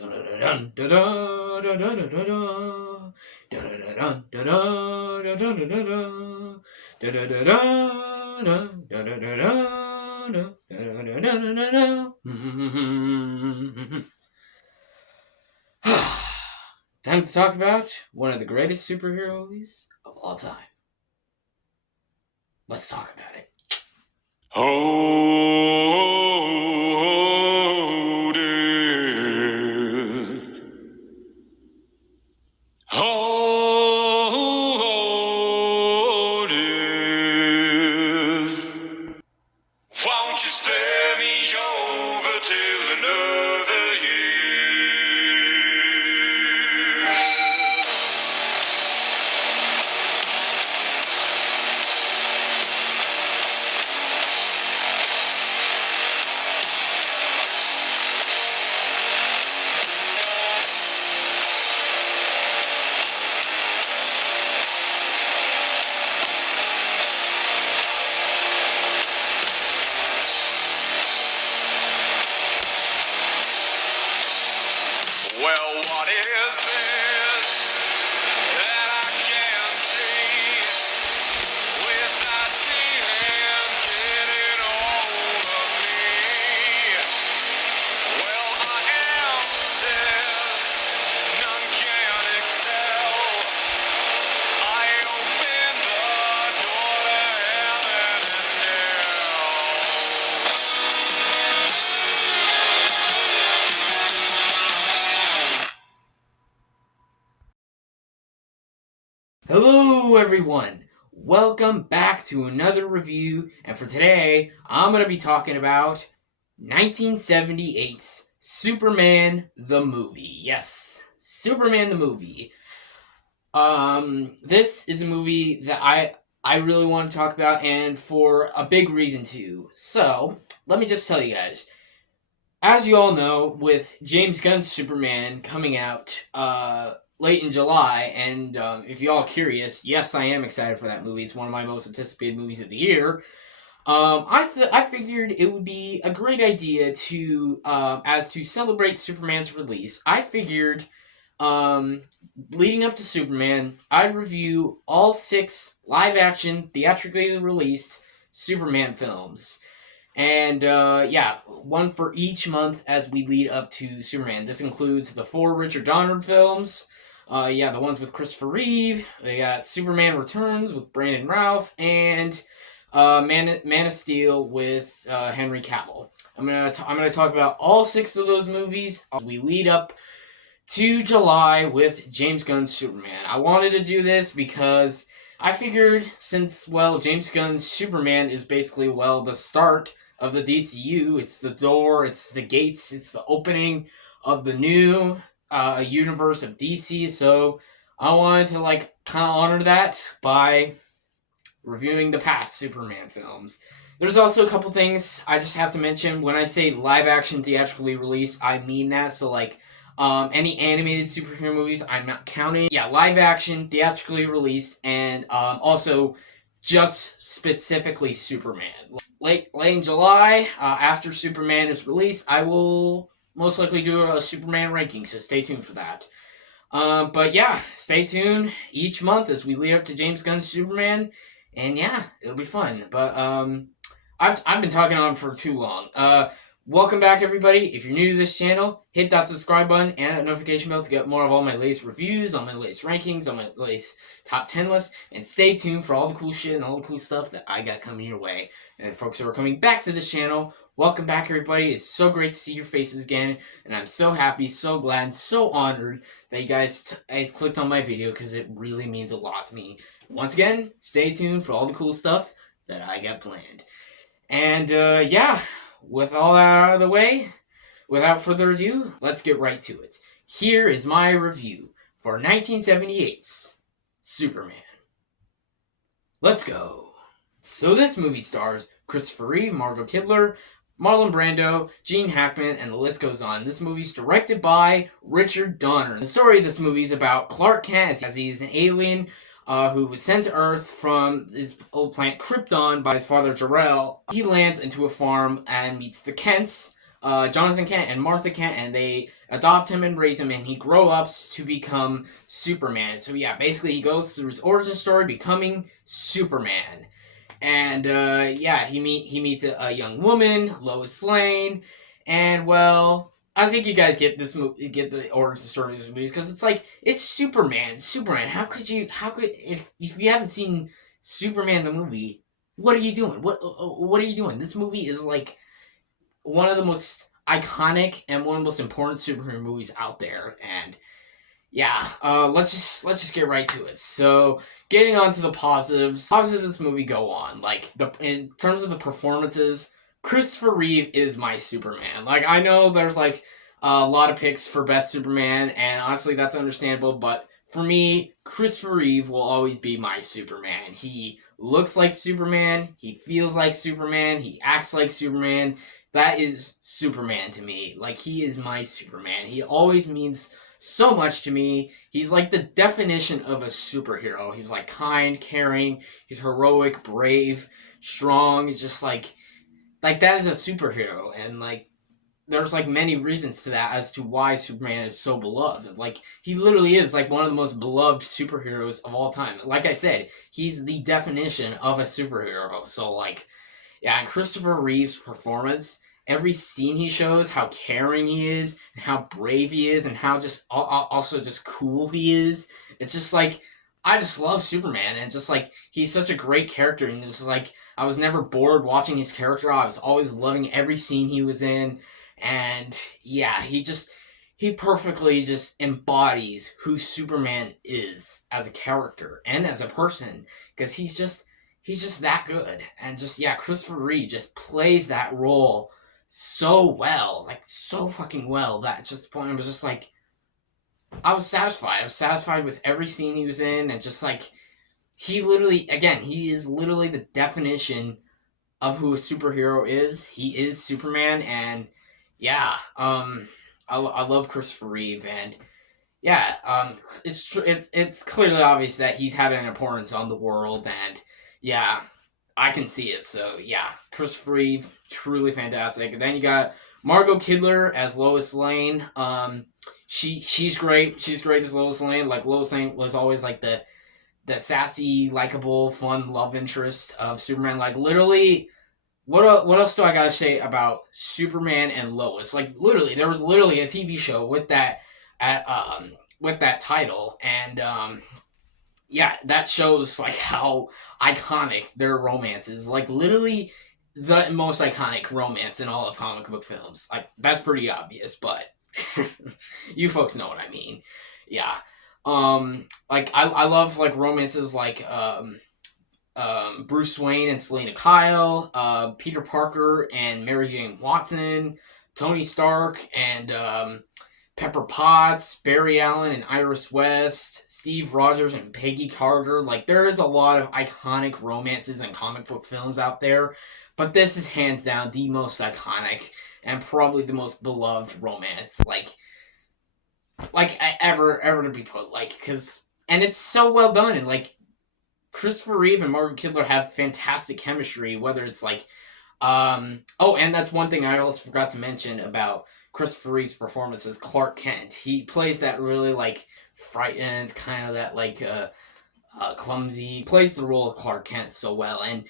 Time to talk about one of the greatest superhero movies of all time. Let's talk about it. Hold it. Hold it. Won't you spare me over till another year? Well, what is this that I can't see? With icy hands getting hold of me. Well, I am deaf, none can excel. I open the door to heaven and hell. Hello, everyone. Welcome back to another review, and for today, I'm going to be talking about 1978's Superman the movie. Yes, Superman the movie. This is a movie that I really want to talk about, and for a big reason too. So, let me just tell you guys. As you all know, with James Gunn's Superman coming out late in July, and if you're all curious, yes, I am excited for that movie. It's one of my most anticipated movies of the year. I figured it would be a great idea to as to celebrate Superman's release. I figured leading up to Superman, I'd review all 6 live-action, theatrically released Superman films. And one for each month as we lead up to Superman. This includes the 4 Richard Donner films. The ones with Christopher Reeve. We got Superman Returns with Brandon Routh, and Man of Steel with Henry Cavill. I'm gonna talk about all 6 of those movies. We lead up to July with James Gunn's Superman. I wanted to do this because I figured since James Gunn's Superman is basically the start of the DCU. It's the door, it's the gates, it's the opening of the new universe of DC. So I wanted to kind of honor that by reviewing the past Superman films. There's also a couple things I just have to mention. When I say live action theatrically released, I mean that. So any animated superhero movies, I'm not counting. Yeah, live action, theatrically released, and also just specifically Superman. Late in July, after Superman is released, I will most likely do a Superman ranking, so stay tuned for that. But yeah, stay tuned each month as we lead up to James Gunn's Superman, and yeah, it'll be fun. But I've been talking on for too long. Welcome back, everybody. If you're new to this channel, hit that subscribe button and that notification bell to get more of all my latest reviews, all my latest rankings, all my latest top 10 lists, and stay tuned for all the cool shit and all the cool stuff that I got coming your way. And folks who are coming back to this channel, welcome back, everybody. It's so great to see your faces again, and I'm so happy, so glad, and so honored that you guys clicked on my video, because it really means a lot to me. Once again, stay tuned for all the cool stuff that I got planned. And with all that out of the way, without further ado, let's get right to it. Here is my review for 1978's Superman. Let's go. So this movie stars Christopher Reeve, Margot Kidder, Marlon Brando, Gene Hackman, and the list goes on. This movie's directed by Richard Donner. The story of this movie is about Clark Kent as he's an alien who was sent to Earth from his old planet Krypton by his father Jor-El. He lands into a farm and meets the Kents, Jonathan Kent and Martha Kent, and they adopt him and raise him, and he grow ups to become Superman. So yeah, basically he goes through his origin story becoming Superman. And yeah, he meets a young woman, Lois Lane, and well, I think you guys get this get the origin story of these movies because it's like it's Superman. Superman. How could if you haven't seen Superman the movie, what are you doing? What are you doing? This movie is like one of the most iconic and one of the most important superhero movies out there, and yeah, let's just get right to it. So, getting on to the positives. Positives of this movie go on. Like in terms of the performances, Christopher Reeve is my Superman. Like I know there's like a lot of picks for best Superman, and honestly that's understandable, but for me, Christopher Reeve will always be my Superman. He looks like Superman, he feels like Superman, he acts like Superman. That is Superman to me. Like he is my Superman. He always means so much to me. He's like the definition of a superhero. He's like kind, caring, he's heroic, brave, strong. It's just like that is a superhero, and like there's like many reasons to that as to why Superman is so beloved. Like he literally is like one of the most beloved superheroes of all time. Like I said, he's the definition of a superhero. So like yeah, and Christopher Reeve's performance, every scene he shows, how caring he is, and how brave he is, and how just also just cool he is. It's just like I just love Superman, and just like he's such a great character, and it's like I was never bored watching his character. I was always loving every scene he was in, and yeah, he perfectly just embodies who Superman is as a character and as a person because he's just that good. And just yeah, Christopher Reeve just plays that role so well, like so fucking well that just the point I was just like I was satisfied. I was satisfied with every scene he was in, and just like he literally again, he is literally the definition of who a superhero is. He is Superman, and yeah, I love Christopher Reeve, and yeah, it's clearly obvious that he's had an importance on the world, and yeah, I can see it. So yeah, Christopher Reeve, truly fantastic. And then you got Margot Kidder as Lois Lane. She's great. She's great as Lois Lane. Like Lois Lane was always like the sassy, likable, fun love interest of Superman. Like literally, what else do I gotta say about Superman and Lois? Like literally, there was literally a TV show with that title, and yeah, that shows like how iconic their romance is. Like literally the most iconic romance in all of comic book films. Like that's pretty obvious, but you folks know what I mean. Yeah. Like I love like romances like Bruce Wayne and Selena Kyle, Peter Parker and Mary Jane Watson, Tony Stark and Pepper Potts, Barry Allen and Iris West, Steve Rogers and Peggy Carter. Like, there is a lot of iconic romances and comic book films out there, but this is hands down the most iconic and probably the most beloved romance, like ever to be put. Like, and it's so well done, and like Christopher Reeve and Margaret Kidder have fantastic chemistry. Whether it's like, oh, and that's one thing I also forgot to mention about Christopher Reeve's performance as Clark Kent. He plays that really like frightened, kind of that like clumsy. He plays the role of Clark Kent so well, and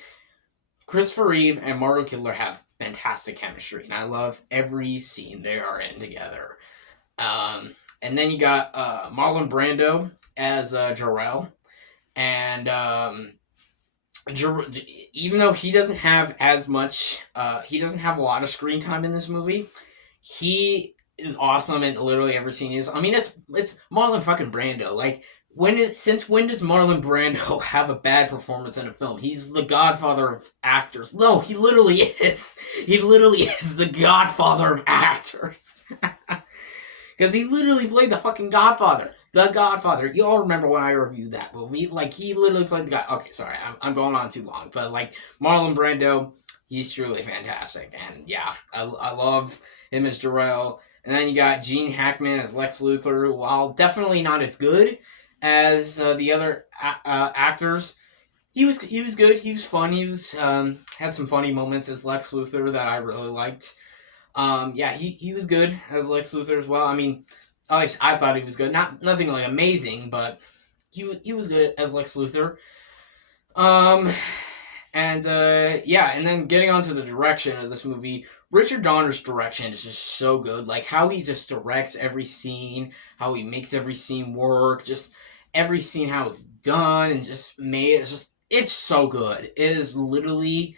Christopher Reeve and Margot Kidder have fantastic chemistry, and I love every scene they are in together. And then you got Marlon Brando as Jor-El, and even though he doesn't have as much, he doesn't have a lot of screen time in this movie. He is awesome in literally every scene. I mean, it's Marlon fucking Brando. Like, since when does Marlon Brando have a bad performance in a film? He's the godfather of actors. No, he literally is. He literally is the godfather of actors. Because he literally played the fucking Godfather. The Godfather. You all remember when I reviewed that movie? Like, he literally played the guy. Okay, sorry, I'm going on too long. But, like, Marlon Brando, he's truly fantastic. And, yeah, I love him as Jor-El. And then you got Gene Hackman as Lex Luthor. While definitely not as good as the other actors, he was good. He was fun. He was had some funny moments as Lex Luthor that I really liked. Yeah, he was good as Lex Luthor as well. I mean, at least I thought he was good. Nothing like amazing, but he was good as Lex Luthor. Um, and yeah, and then getting onto the direction of this movie, Richard Donner's direction is just so good. Like how he just directs every scene, how he makes every scene work, just every scene how it's done and just made. It's so good. It is literally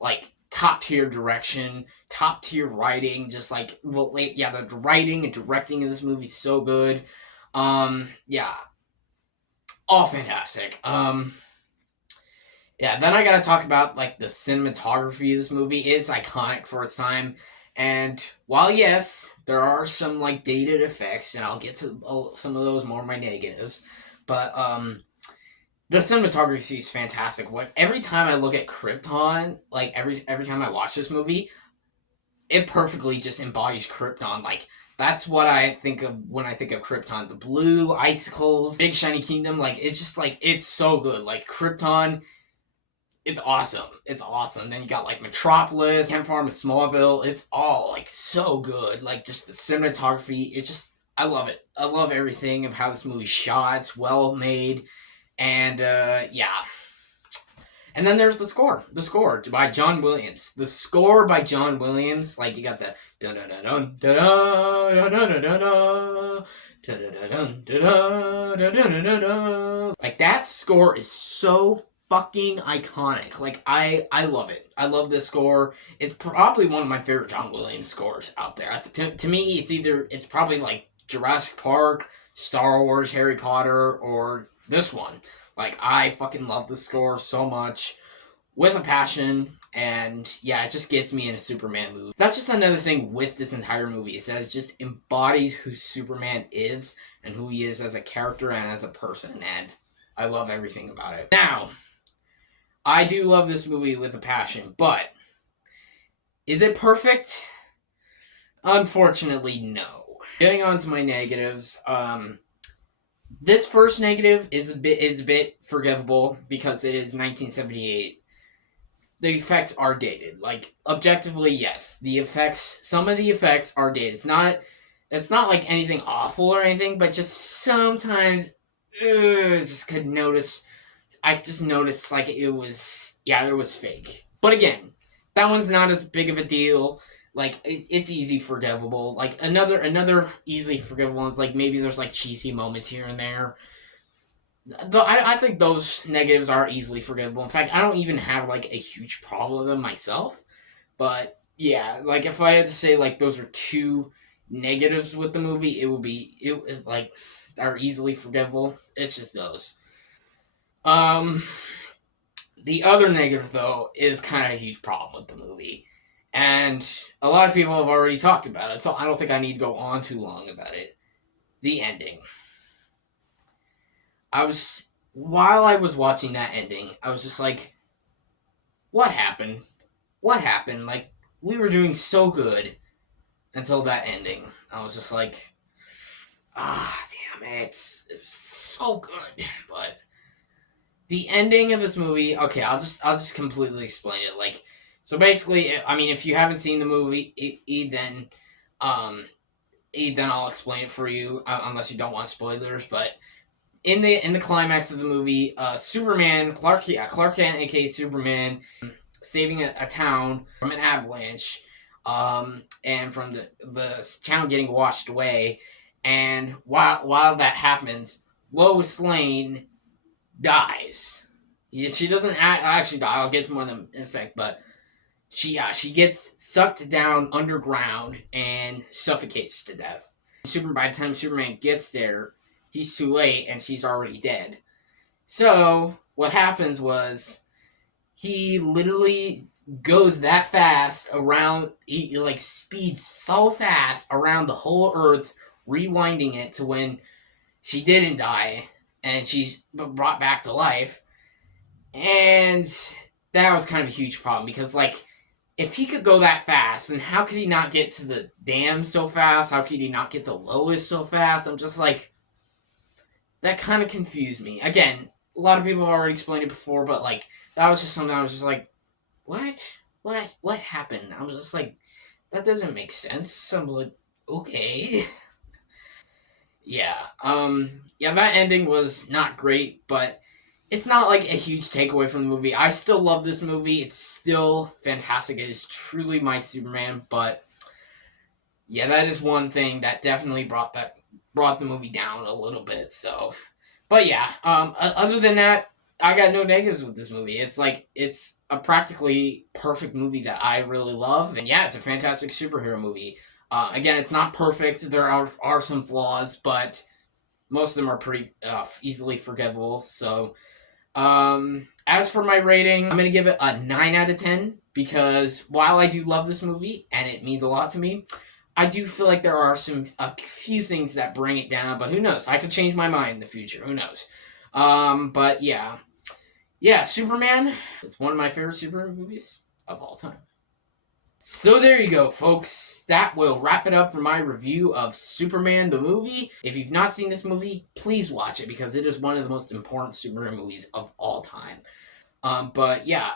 like top tier direction, top tier writing. Just like well, yeah, the writing and directing in this movie is so good. Yeah, all fantastic. Yeah, then I gotta talk about like the cinematography of this movie. It's iconic for its time, and while yes, there are some like dated effects, and I'll get to some of those more in my negatives, but the cinematography is fantastic. What every time I look at Krypton, like every time I watch this movie, it perfectly just embodies Krypton. Like that's what I think of when I think of Krypton. The blue icicles, big shiny kingdom. Like it's just like it's so good. Like Krypton, it's awesome. It's awesome. Then you got like Metropolis, Camp Farm, and Smallville. It's all like so good. Like just the cinematography. It's just I love it. I love everything of how this movie's shot. It's well made, and yeah. And then there's the score. The score by John Williams. The score by John Williams. Like you got the dun dun dun dun dun dun dun dun dun. Like that score is so fucking iconic. Like I love it. I love this score. It's probably one of my favorite John Williams scores out there. To me, it's probably like Jurassic Park, Star Wars, Harry Potter, or this one. Like I fucking love the score so much, with a passion, and yeah, it just gets me in a Superman movie. That's just another thing with this entire movie is that it just embodies who Superman is and who he is as a character and as a person, and I love everything about it. Now, I do love this movie with a passion, but is it perfect? Unfortunately, no. Getting on to my negatives, this first negative is a bit forgivable because it is 1978. The effects are dated. Like objectively, yes, some of the effects are dated. It's not like anything awful or anything, but just sometimes just could notice I just noticed like it was fake. But again, that one's not as big of a deal. Like it's easy forgivable. Like another easily forgivable one's like maybe there's like cheesy moments here and there. I think those negatives are easily forgivable. In fact, I don't even have like a huge problem with them myself. But yeah, like if I had to say like those are two negatives with the movie, it would be like are easily forgivable. It's just those. Um, the other negative though is kind of a huge problem with the movie, and a lot of people have already talked about it, so I don't think I need to go on too long about it. The ending. While I was watching that ending, I was just like, what happened? What happened? Like, we were doing so good until that ending. I was just like, damn it. It was so good. But the ending of this movie, okay, I'll just completely explain it. Like, so basically, I mean, if you haven't seen the movie, then I'll explain it for you, unless you don't want spoilers, but in the climax of the movie, Superman, Clark Kent, aka Superman, saving a town from an avalanche, and from the town getting washed away. And while that happens, Lois Lane dies. She doesn't actually die. I'll get to more of them in a sec, but she gets sucked down underground and suffocates to death. By the time Superman gets there, he's too late and she's already dead. So what happens was he literally goes that fast around. He like speeds so fast around the whole Earth, rewinding it to when she didn't die and she's brought back to life. And that was kind of a huge problem because like if he could go that fast, then how could he not get to the dam so fast? How could he not get to Lois so fast? I'm just like, that kind of confused me. Again, a lot of people have already explained it before, but like that was just something I was just like, what happened? I was just like, that doesn't make sense. So I'm like, okay. Yeah. Yeah, that ending was not great, but it's not like a huge takeaway from the movie. I still love this movie. It's still fantastic. It is truly my Superman, but yeah, that is one thing that definitely brought the movie down a little bit. So, but yeah, other than that, I got no negatives with this movie. It's like it's a practically perfect movie that I really love, and yeah, it's a fantastic superhero movie. Again, it's not perfect. There are some flaws, but most of them are pretty easily forgivable. So, as for my rating, I'm gonna give it a 9 out of 10 because while I do love this movie and it means a lot to me, I do feel like there are a few things that bring it down. But who knows? I could change my mind in the future. Who knows? But yeah, yeah, Superman. It's one of my favorite superhero movies of all time. So there you go, folks. That will wrap it up for my review of Superman the movie. If you've not seen this movie, please watch it because it is one of the most important superhero movies of all time. But yeah,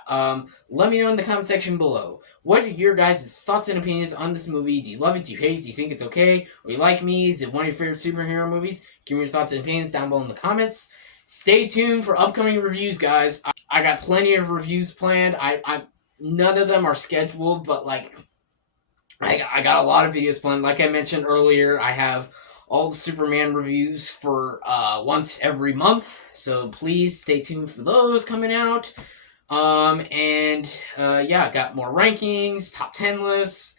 let me know in the comment section below. What are your guys' thoughts and opinions on this movie? Do you love it? Do you hate it? Do you think it's okay? Or you like me? Is it one of your favorite superhero movies? Give me your thoughts and opinions down below in the comments. Stay tuned for upcoming reviews, guys. I got plenty of reviews planned. I none of them are scheduled, but like I got a lot of videos planned. Like I mentioned earlier, I have all the Superman reviews for once every month. So please stay tuned for those coming out. Yeah, got more rankings, top 10 lists.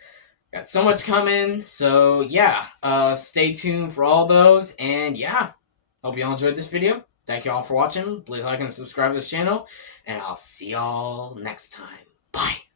Got so much coming. So yeah, stay tuned for all those. And yeah, hope you all enjoyed this video. Thank you all for watching. Please like and subscribe to this channel. And I'll see y'all next time. Bye.